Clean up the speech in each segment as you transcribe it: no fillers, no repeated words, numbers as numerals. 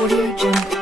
Audio Jungle.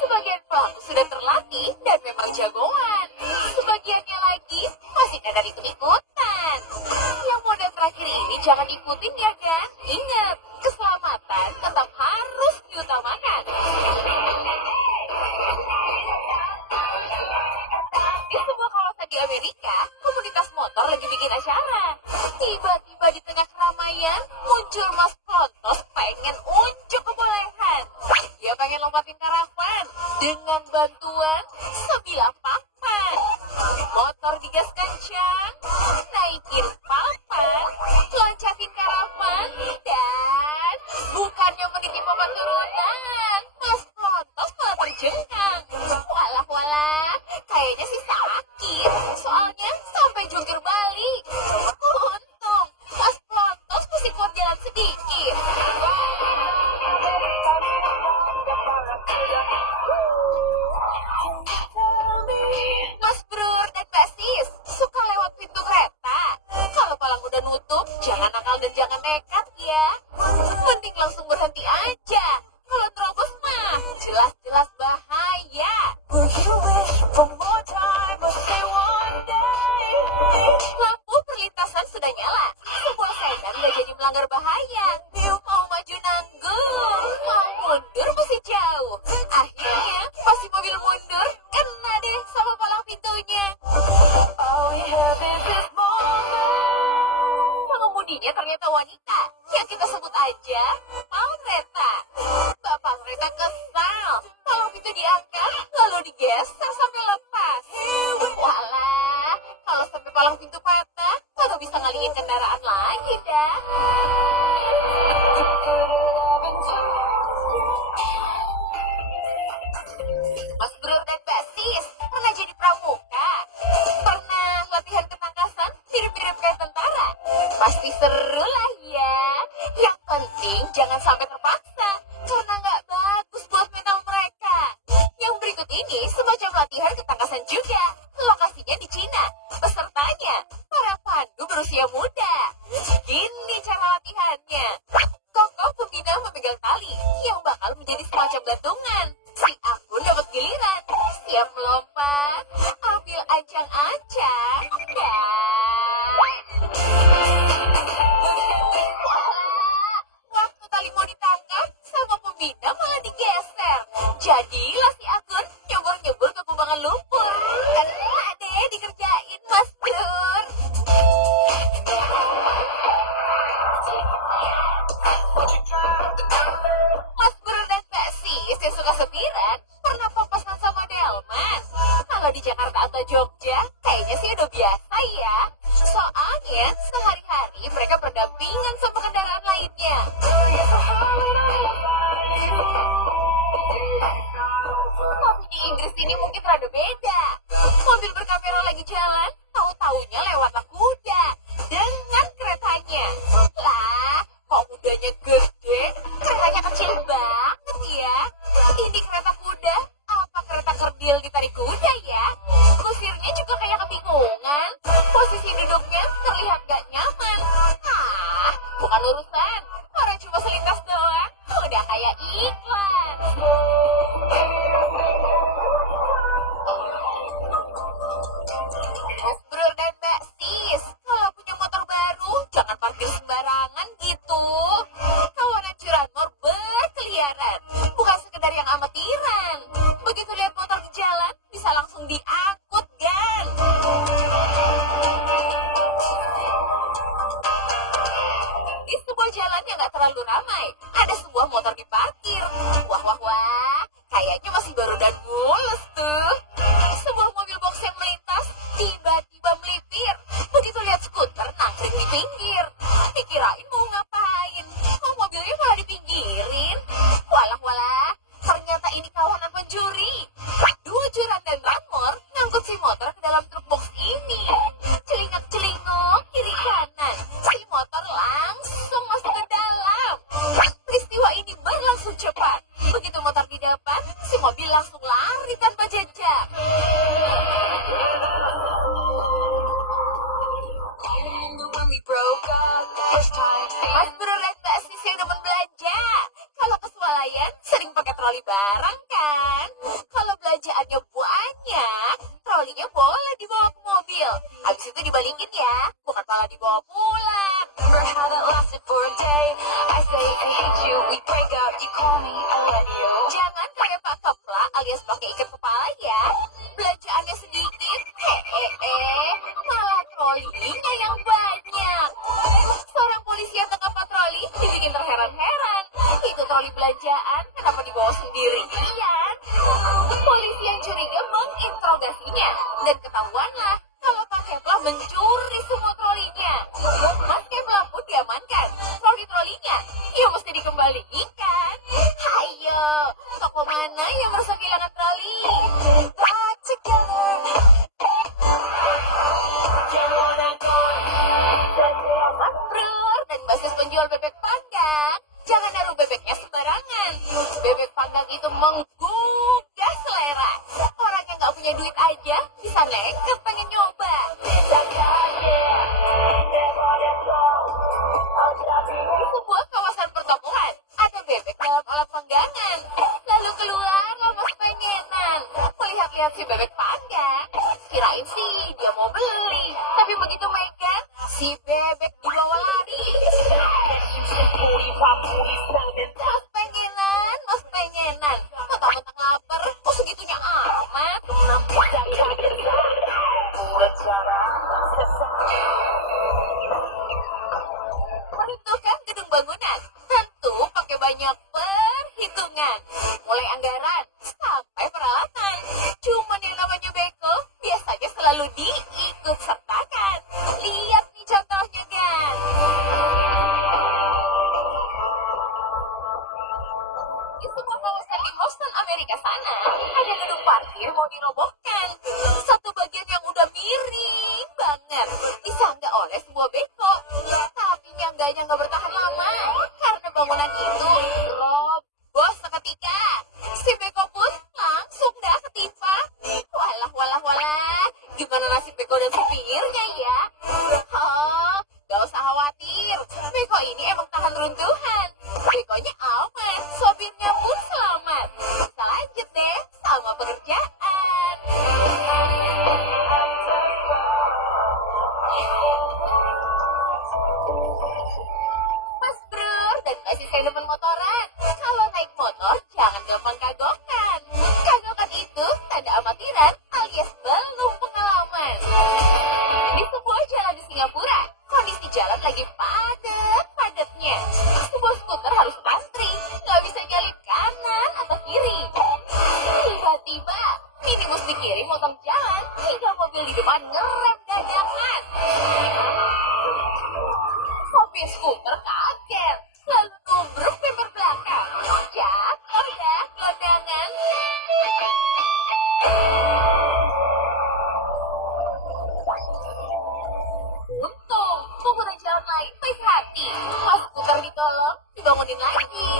Sebagian pelaku sudah terlatih dan memang jagoan. Sebagiannya lagi masih kadang ikut-ikutan. Yang model terakhir ini jangan ikutin ya kan? Ingat, keselamatan tetap harus diutamakan. Di sebuah kawasan di Amerika, komunitas motor lagi bikin acara. Tiba-tiba di tengah keramaian, muncul Mas Plontos pengen unjuk kebolehan. Dia pengen lompatin karavan dengan bantuan sebilah papan. Motor digas kencang, naikin papan, loncatin karavan, dan bukannya meniti papan turunan, Mas Plontos malah terjengkang. Walah, kayaknya sih sakit, soalnya sampai jungkir balik. Untung, Mas Plontos masih kuat jalan sedikit. Mas Bro dan Mbak Sis, suka lewat pintu kereta? Kalau palang udah nutup, jangan nakal dan jangan nekat ya. Mending langsung berhenti aja. Kalau terobos mah, jelas-jelas bahaya. Lampu perlintasan sudah nyala. Sebuah sedan udah jadi melanggar bahaya. Mau maju nanggung, mau mundur masih jauh. Akhirnya, pas mobil mundur, kena deh sama palang pintunya. Pengemudinya ternyata wanita, yang kita sebut aja Palreta. Bapak Palreta kesal, palang pintu diangkat, lalu digeser sampai lepas. Walah, kalau sampai palang pintu patah, kagak bisa ngalihin kendaraan lagi dah. Mas Bro dan Mbak Sis, pernah jadi pramuka? Pernah latihan ketangkasan mirip-mirip kayak tentara? Pasti seru lah ya. Yang penting jangan sampai terpaksa, karena nggak bagus buat mental mereka. Yang berikut ini semacam latihan ketangkasan juga. Lokasinya di Cina. Pesertanya para pandu berusia muda. Gini cara latihannya. Kokoh pembina memegang tali yang bakal menjadi semacam gantungan. Si akun dapat giliran. Siap melompat, ambil ancang-ancang, waktu tali mau ditangkap, sama pembina malah digeser. Jadilah si akun nyebur-nyebur ke kubangan lumpur. Kena deh dikerjain, Mas Dur. Mas Bro dan Mbak Sis yang suka setiran, pernah papasan sama Delman? Kalau di Jakarta atau Jogja, kayaknya sih udah biasa ya. Soalnya sehari-hari mereka berdampingan sama kendaraan lainnya. Tapi di Inggris ini mungkin rada beda. Mobil berkamera lagi jalan, tahu-taunya lewatlah kuda dengan keretanya. Lah, kok kudanya gede, keretanya kecil banget ya. Ini kereta kuda, apa kereta kerdil ditarik kuda ya? Kusirnya juga kayak kebingungan. Posisi duduknya terlihat gak nyaman. Bukan urusan, orang cuma selintas doang, udah kayak iklan. Mas Bro dan Mbak Sis, kalau punya motor baru, jangan parkir sembarangan gitu. Kawanan curanmor berkeliaran, bukan sekedar yang amatiran. Begitu lihat motor di jalan, bisa langsung diangkut, kan? Di sebuah jalan yang gak terlalu ramai, ada sebuah motor diparkir. Wah, kayaknya masih baru dan mulus tuh. Sebuah mobil box yang melintas, tiba-tiba melipir. Begitu lihat skuter nangkring di pinggir, dikirain mau ngapain, kok mobilnya malah dipinggirin. beli barang kan? Kalau belanjaannya banyak, trolinya boleh dibawa ke mobil. Habis itu dibalikin ya, bukan malah dibawa pulang. Remember how that lasted for a day? I say I hate you, we break up, you call me, I let you. Jangan kayak Pak Kepla alias pakai ikat kepala ya. Belanjaannya sedikit, malah trolinya yang banyak. Seorang polisi yang tengah patroli dibikin terheran-heran. Itu troli belanjaan, kenapa dibawa sendirian? Polisi yang curiga menginterogasinya dan ketahuanlah kalau Pak Kepla mencuri semua trolinya. Mas Kepla pun diamankan. Trolinya, ya mesti dikembalikan. Ayo, toko mana yang merasa kehilangan troli? Back together. Mas Bro dan basis penjual bebek panggang, jangan naruh bebeknya sembarangan. Bebek panggang itu menggugah selera. Orang yang nggak punya duit aja bisa nekat pengen nyoba. Di sebuah kawasan pertokoan, ada bebek dalam alat panggangan. Lalu keluarlah Mas pengenan. Melihat-lihat si bebek panggang, kirain sih dia mau beli. Tapi begitu megang, si bebek dibawa lari. Mas pengenan. Mentang-mentang lapar, kok segitunya amat? Peruntukan gedung bangunan tentu pakai banyak perhitungan, mulai anggaran sampai peralatan. Cuman yang namanya beko biasanya selalu diikut sertakan. Lihat nih contohnya kan. Di sebuah kawasan di Houston, Amerika sana, ada gedung parkir mau dirobohkan. Satu bagian yang udah miring banget disanggah oleh sebuah beko. Tapi nyangganya nggak bertahan lama karena bangunan itu roboh seketika. Si beko pun langsung dah ketimpa. Walah. Gimana nasib beko dan supirnya ya? Oh, gak usah khawatir. Beko ini emang tahan runtuhan. Bekonya aman, sopirnya pun selamat. Bisa lanjut deh sama pekerjaan. Mas Bro dan masih saya demen motoran. Kalau naik motor jangan gampang kagokan. Kagokan itu tanda amatiran alias belum pengalaman. Di sebuah jalan di Singapura, kondisi jalan lagi padat-padatnya. Sebuah skuter harus antri, nggak bisa nyalip kanan atau kiri. Tiba-tiba minibus di kiri motong jalan hingga mobil di depan ngerem dadakan. Sopir skuter kaget, lalu nubruk bemper belakang. Jatuh dah gelandangan. Untung pengguna jalan lain baik hati. Pas skuter ditolong, dibangunin lagi.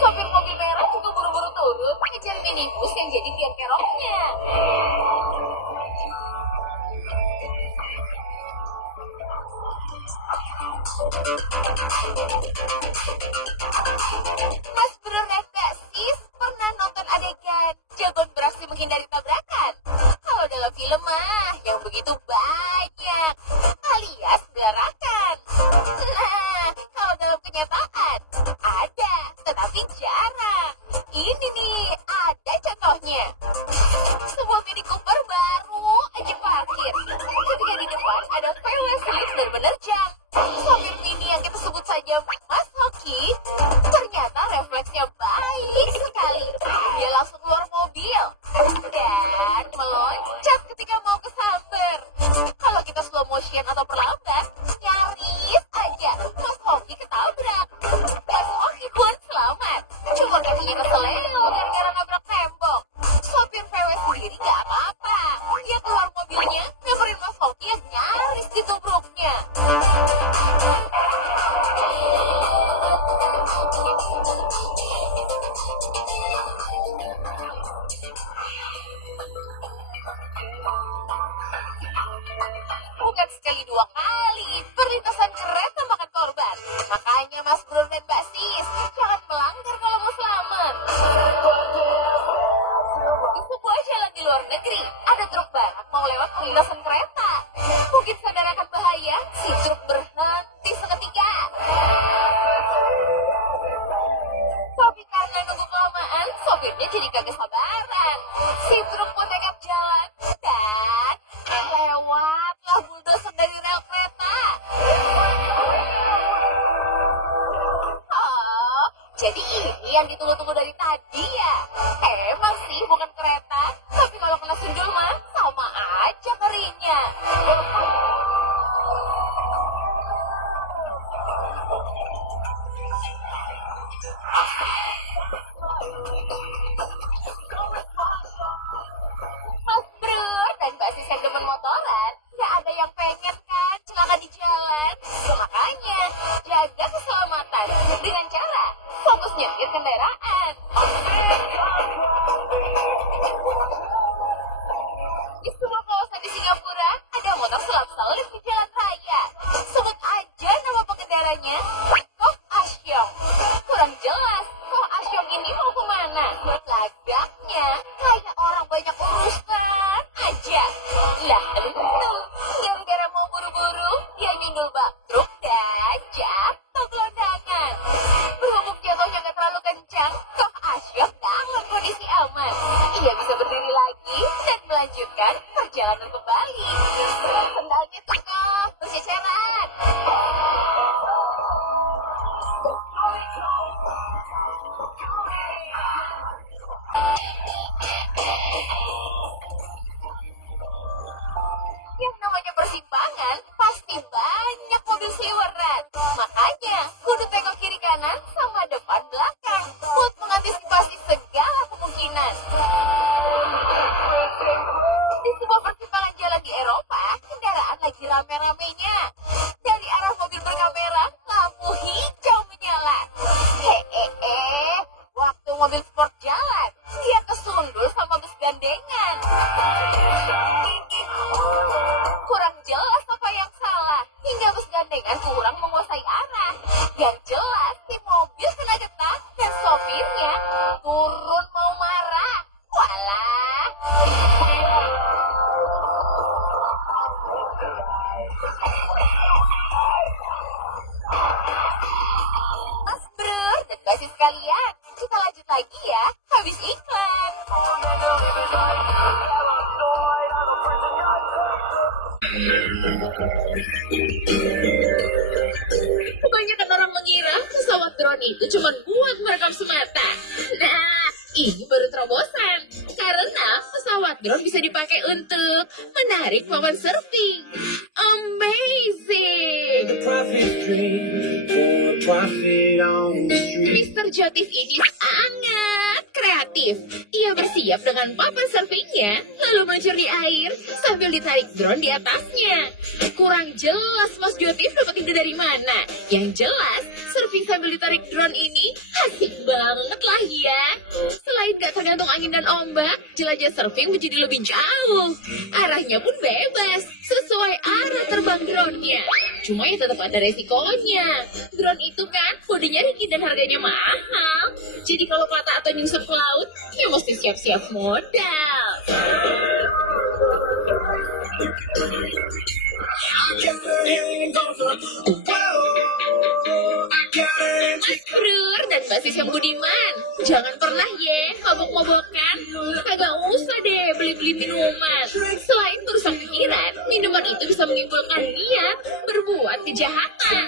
Sopir mobil merah juga buru-buru turun ngejar minibus yang jadi tiang keroknya. Mas Bro naik basis pernah nonton adegan jagoan beraksi menghindari tabrakan? Kalau dalam film mah yang begitu banyak alias belarakan. Nah, kalau dalam kenyataan ada, tetapi jarang. Ini nih, ada contohnya. Sebuah Mini Cooper baru aja parkir. Ketika di depan ada VW slip dan menerjang. Sopir Mini yang kita sebut saja Mas Hoki, ternyata refleksnya baik sekali. Dia langsung keluar mobil dan meloncat ketika mau kesamber. Kalau kita slow motion atau perlambat, nyaris aja Mas Hoki ketabrak. Mas Hoki pun selamat. Cuma kakinya keseleo gara-gara nabrak tembok. Sopir VW sendiri gak apa-apa. Dia keluar mobilnya, nyamperin Mas Hoki yang nyaris ditubruknya. Bukan sekali dua kali, perlintasan kereta makan korban. Makanya Mas Bro dan Mbak Sis, jangan melanggar kalau mau selamat. akhirnya jadi kagak sabaran. Si truk pun nekat jalan dan lewatlah bulldozer dari rel kereta. Oh, jadi ini yang ditunggu-tunggu dari tadi ya? Emang sih bukan kereta, tapi kalau kena sundul mah sama aja kerinya. Mas Bro dan Mbak Sis yang demen motoran, gak ada yang pengen kan celaka di jalan. Makanya jaga keselamatan dengan cara fokus nyetir kendaraan. Di semua kawasan di Singapura ada motor sulap salib di jalan raya. Sebut aja nama pengendaranya, Koh Asyong. Kurang jelas, Koh Asyong ini mau kemana? Lagaknya kayak orang banyak urusan aja. Lah, tuh, gara-gara mau buru-buru, dia nyundul bak truk dan jatuh gelondangan. Berhubung jatuhnya gak terlalu kencang, Koh Asyong dalam kondisi aman. Ia bisa berdiri lagi dan melanjutkan perjalanan kembali. Sendalnya tuh kok berceceran. Yang namanya persimpangan pasti banyak mobil sliweran. Makanya kudu tengok kiri kanan sama depan belakang buat mengantisipasi segala kemungkinan. Di sebuah persimpangan jalan di Eropa, kendaraan lagi rame-ramenya. Dari arah mobil berkamera, lampu hijau menyala. Waktu mobil sport jalan, dia kesundul sama bus gandengan. Kurang jelas apa yang salah, hingga bus gandengan kurang menguasai arah. Yang jelas, si mobil kena getah dan sopirnya turun mau marah. Walah. Mas Bro dan Mbak Sis sekalian, kita lanjut lagi ya, habis iklan. Kebanyakan orang mengira pesawat drone itu cuma buat merekam semata. Nah, ini baru terobosan. Karena pesawat drone bisa dipakai untuk menarik papan surfing. Amazing! Mr. Jotif ini sangat kreatif. Ia bersiap dengan papan surfingnya, lalu meluncur di air sambil ditarik drone di atasnya. Kurang jelas Mas Jotif dapat ide dari mana. Yang jelas, surfing sambil ditarik drone ini asik banget lah ya. Selain gak tergantung angin dan ombak, jelajah surfing menjadi lebih jauh. Arahnya pun bebas, sesuai arah terbang drone-nya. Cuma ya tetap ada resikonya. Drone itu kan kodenya ringan dan harganya mahal. Jadi kalau patah atau nyungsep ke laut, ya mesti siap-siap modal. Mas Brur dan Mbak Sis yang budiman, jangan pernah ya mabok-mabokan. Kagak usah deh beli-beli minuman. Selain merusak pikiran, minuman itu bisa menimbulkan niat berbuat kejahatan.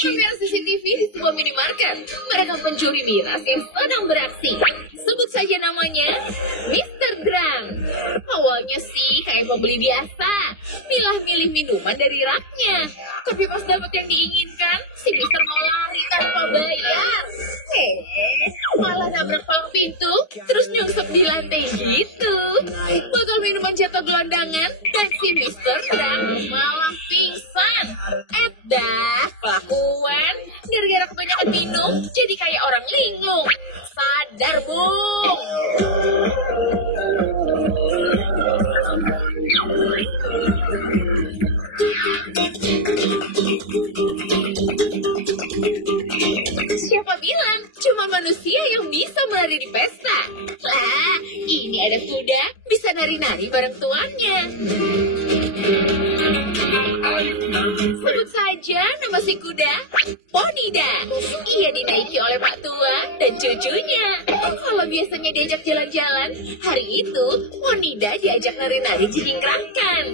Kamera CCTV di sebuah minimarket merekam pencuri miras yang sedang beraksi. Sebut saja namanya Mr. Drang. Awalnya sih kayak pembeli biasa, milah-milih minuman dari raknya. Tapi pas dapet yang diinginkan, si Mr. mau lari tanpa bayar. Malah nabrak palang pintu, terus nyungsep di lantai gitu. Botol minuman jatuh gelondangan, dan si Mr. Drang malah pingsan. Dah, kelakuan. Gara-gara kebanyakan minum, jadi kayak orang linglung. Sadar, Bung. Siapa bilang cuma manusia yang bisa menari di pesta? Lah, ini ada kuda bisa nari-nari bareng tuannya. Sebut saja nama si kuda, Ponida. Ia dinaiki oleh Pak Tua dan cucunya. Kalau biasanya diajak jalan-jalan, hari itu Ponida diajak nari-nari jingkrangkan.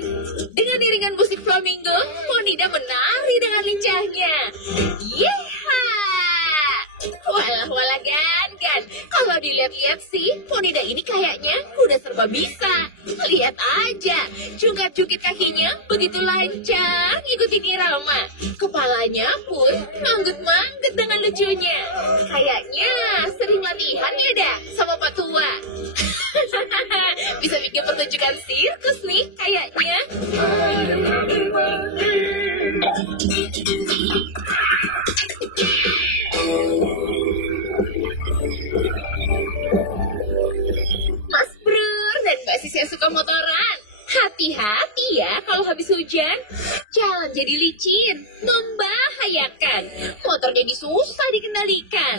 Dengan iringan musik flamingo, Ponida menari dengan lincahnya. Yeha! Walah Gan. Kalau dilihat-lihat sih, Ponida ini kayaknya udah serba bisa. Lihat aja, jungkat-jungkit kakinya begitu lancar ngikutin irama. Kepalanya pun manggut-manggut dengan lucunya. Kayaknya sering latihan ya dah sama Pak Tua. Bisa bikin pertunjukan sirkus nih kayaknya. Mas Brur dan Mbak Sis yang suka motoran, hati-hati ya kalau habis hujan. Jalan jadi licin, membahayakan. Motor jadi susah dikendalikan.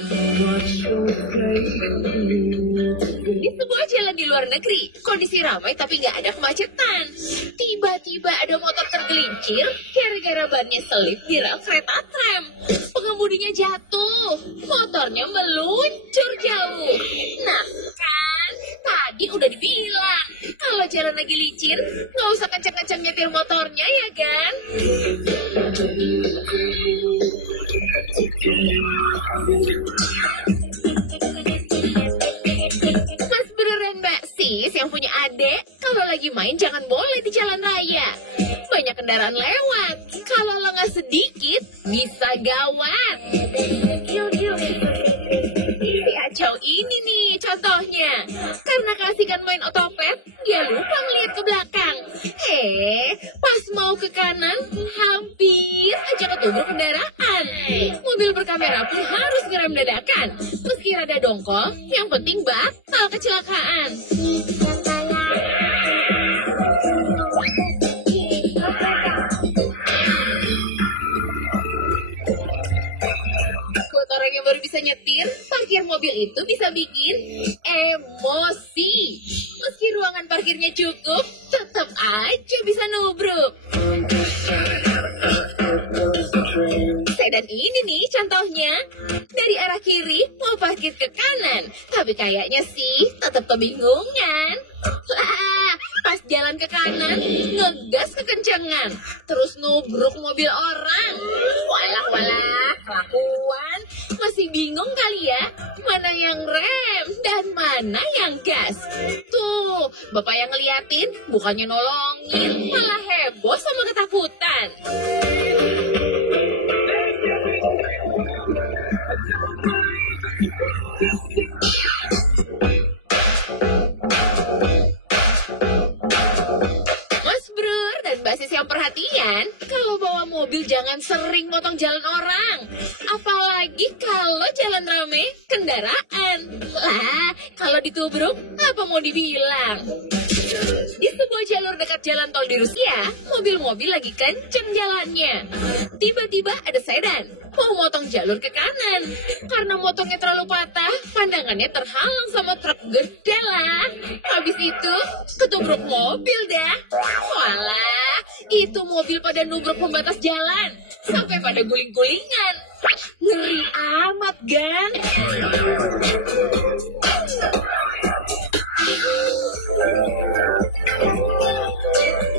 Di sebuah jalan di luar negeri, kondisi ramai tapi nggak ada kemacetan. Tiba-tiba ada motor tergelincir gara-gara bannya selip di rel kereta tram. Pengemudinya jatuh, motornya meluncur jauh. Nah kan, tadi udah dibilang kalau jalan lagi licin, nggak usah kencang-kencang nyetir motornya ya kan? Mas beneran Mbak Sis yang punya adik, kalau lagi main jangan boleh di jalan raya. Banyak kendaraan lewat, kalau lengah sedikit bisa gawat. Kacau ini nih contohnya. Karena keasikan main otopet, dia lupa ngeliat ke belakang. Pas mau ke kanan, hampir aja ketubur kendaraan. Mobil berkamera pun harus ngerem dadakan. Meski rada dongkol, yang penting batal kecelakaan. Buat orang yang baru bisa nyetir, parkir mobil itu bisa bikin emosi. Meski ruangan parkirnya cukup, tetap aja bisa nubruk. Sedan ini nih contohnya. Dari arah kiri mau parkir ke kanan, tapi kayaknya sih tetap kebingungan. Pas jalan ke kanan, ngegas kekencangan, terus nubruk mobil orang. Walah, kelakuan. Masih bingung kali ya, mana yang rem dan mana yang gas. Tuh, bapak yang ngeliatin bukannya nolongin, malah heboh sama ketakutan. Basis yang perhatian, kalau bawa mobil jangan sering motong jalan orang. Apalagi kalau jalan rame kendaraan. Lah, kalau ditubruk, apa mau dibilang? Di sebuah jalur dekat jalan tol di Rusia, mobil-mobil lagi kenceng jalannya. Tiba-tiba ada sedan, mau motong jalur ke kanan. Karena motongnya terlalu patah, pandangannya terhalang sama truk gede lah. Habis itu, ketubruk mobil dah. Walah, itu mobil pada nubruk pembatas jalan. Sampai pada guling-gulingan. Ngeri amat, Gan.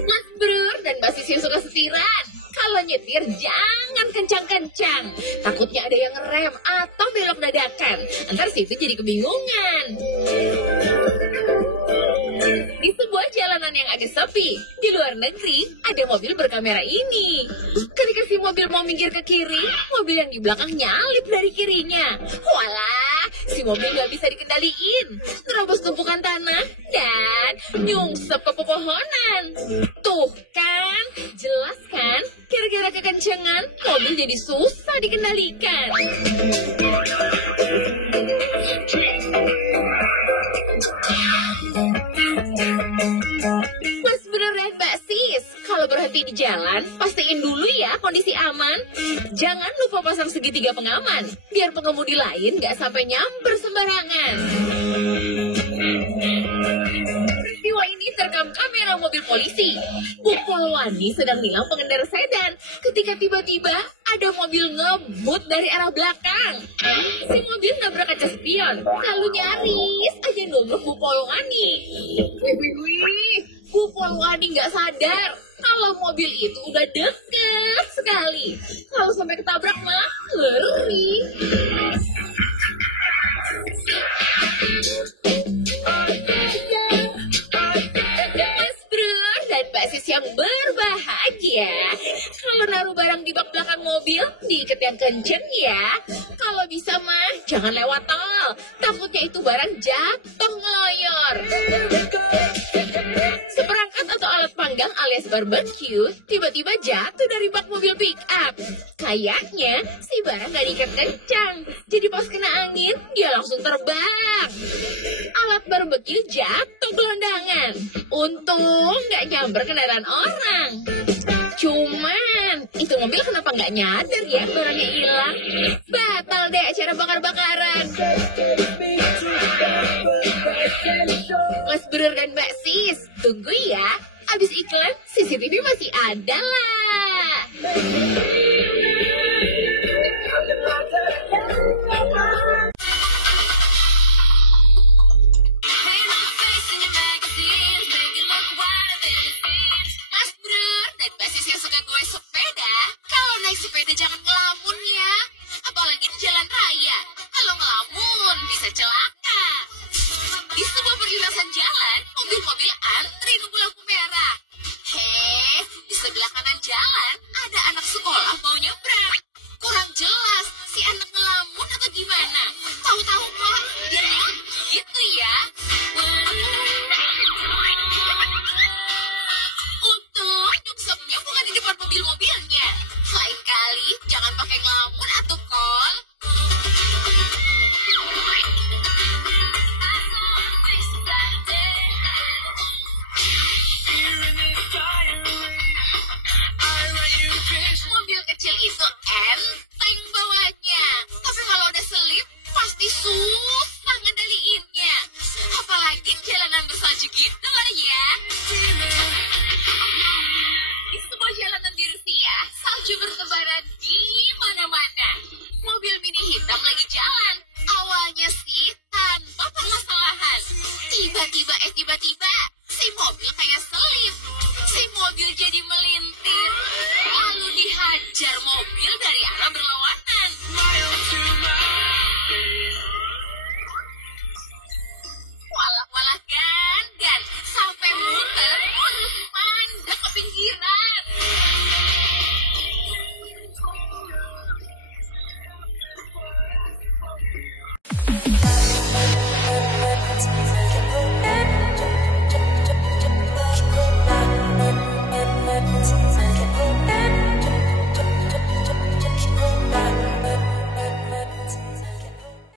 Mas Brur dan basis yang suka setiran, kalau nyetir jangan kencang-kencang. Takutnya ada yang ngerem atau belok dadakan. Ntar situ jadi kebingungan. Di sebuah jalanan yang agak sepi, di luar negeri, ada mobil berkamera ini. Ketika si mobil mau minggir ke kiri, mobil yang di belakang nyalip dari kirinya. Walah, si mobil gak bisa dikendaliin. Terobos tumpukan tanah dan nyungsep ke pepohonan. Tuh kan, jelas kan, gara-gara kekencengan, mobil jadi susah dikendalikan. Mas beneran Mbak Sis, kalau berhenti di jalan, pastiin dulu ya kondisi aman. Jangan lupa pasang segitiga pengaman, biar pengemudi lain gak sampai nyamber sembarangan. Peristiwa ini terekam kamera mobil polisi. Bu Polwani sedang nilang pengendara sedan ketika tiba-tiba ada mobil ngebut dari arah belakang. Si mobil nabrak kaca spion, lalu nyaris aja nabrak Bu Polwani. Wih, Bu Polwani nggak sadar kalau mobil itu udah deket sekali. Kalau sampai ketabrak mah ngeri. Mas Bro dan Mbak Sis yang berbahagia, kalau naruh barang di bak belakang mobil, diikat yang kenceng ya. Kalau bisa mah jangan lewat tol, takutnya itu barang jatuh ngeloyor. Seperangkat atau alat panggang alias barbecue tiba-tiba jatuh dari bak mobil pick up. Kayaknya si barang gak diikat kencang, jadi pas kena angin dia langsung terbang. Alat barbecue jatuh gelondangan. Untung gak nyamber kendaraan orang. Cuman itu mobil kenapa gak nyadar ya barangnya hilang? Batal deh acara bakar-bakaran. Mas Bro dan Mbak Sis, tunggu ya. Abis iklan, CCTV masih ada lah.